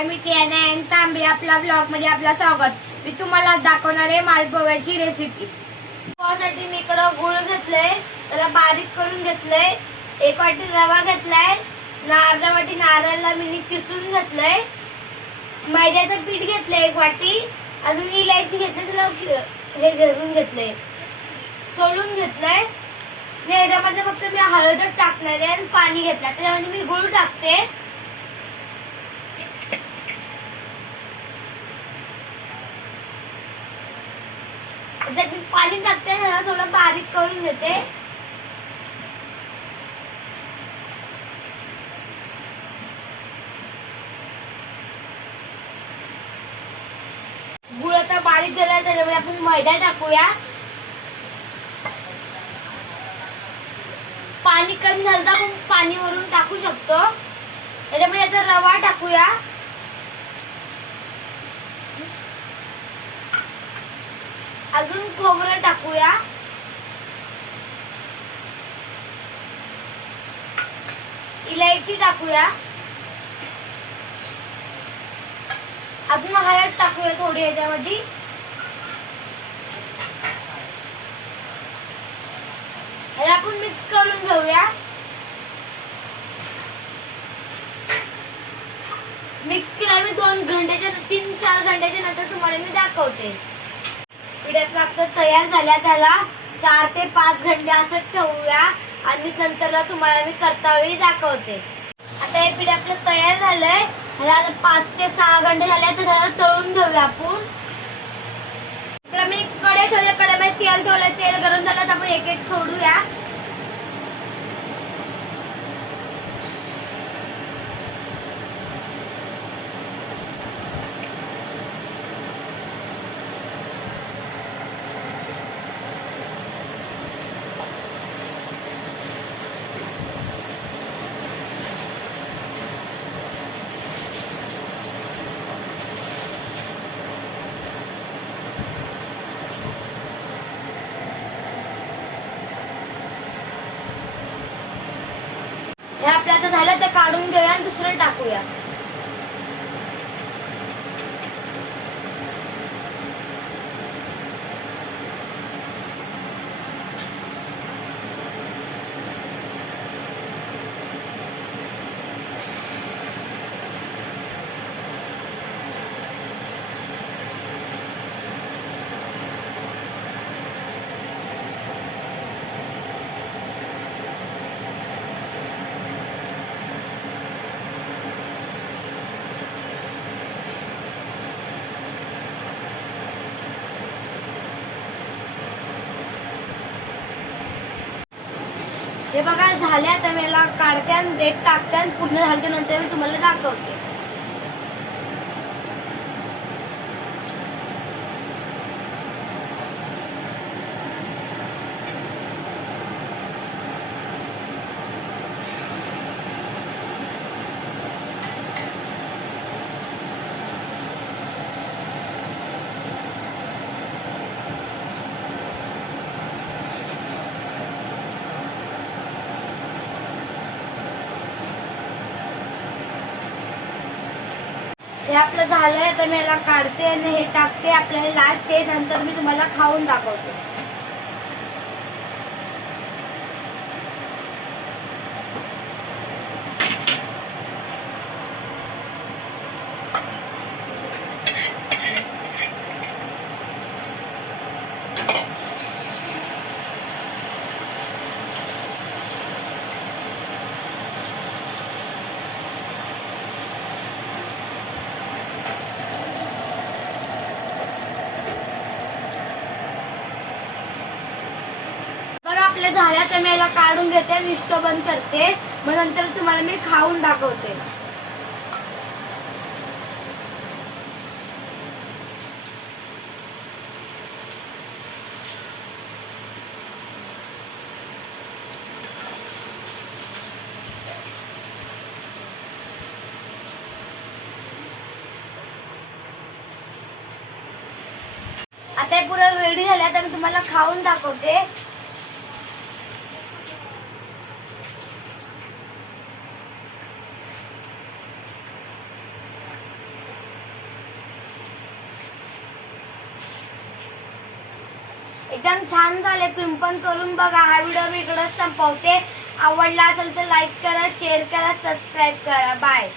हाय, मी TNN तांबे. आपल्या blog मध्ये आपलं स्वागत. मी तुम्हाला दाखवणार आहे मालपोह्याची रेसिपी. पोह्यासाठी मी इकडं गुळ घेतलंय, त्याला बारीक करून घेतलंय. 1 वाटी रवा घेतलाय, अर्धा वाटी नारळाला मी किसून घेतलंय. मैद्याचं पीठ घेतलंय 1 वाटी. अजून इलायची घेतली, त्याला हे घेऊन घेतलंय, सोलून घेतलंय. ह्याच्यामध्ये फक्त मी हळद टाकणार आहे आणि पाणी घेतलं. त्याच्यामध्ये मी गुळ टाकते. त्यात मी पाणी टाकते, ह्याला थोडं बारीक करून घेते. गुळ आता बारीक झाला, त्याच्यामध्ये आपण मैदा टाकूया. पाणी कमी झालं तर आपण पाणी वरून टाकू शकतो. त्याच्यामध्ये आता रवा टाकूया. अजून खोबरं टाकूया. इलायची टाकूया. अजून हळद टाकूया थोडी याच्यामध्ये. ह्याला आपण मिक्स करून घेऊया. मिक्स केला मी 3-4 घंट्याच्या नंतर तुम्हाला मी दाखवते. पिठाचा आता तयार झाल्या, त्याला 4 ते 5 घंटे असं ठेवूया आणि नंतर तुम्हाला मी करता वेळी दाखवते. आता हे पीठ आपलं तयार झालंय. ह्याला आता 5 ते 6 घंटे झाले, तर त्याला तळून घेऊया आपण. इकडे मी कढई ठेवल्या, कढईमध्ये तेल ठेवलं, तेल गरम झालं तर आपण एक एक सोडूया. हे आपलं आता झालं, ते काढून घेऊया आणि दुसरं टाकूया. हे बघा झाले. आता मी याला काढते आणि ब्रेक टाकते आणि पूर्ण झाल्यानंतर मी तुम्हाला दाखवते. हे आपलं झालंय, तर मी याला काढते आणि हे टाकते. आपल्याला लास्ट आहे, नंतर मी तुम्हाला खाऊन दाखवते. आपल्या झाल्या, तर मी याला काढून घेते आणि स्टोव बंद करते. मग नंतर तुम्हाला मी खाऊन दाखवते. आता हे पुरं रेडी झालं, तर मी तुम्हाला खाऊन दाखवते. एकदम छान झाले. तुम्ही पण करून बघा. हा व्हिडिओ मी इकडंच संपवते. आवडला असेल तर लाईक करा, शेअर करा, सबस्क्राईब करा. बाय.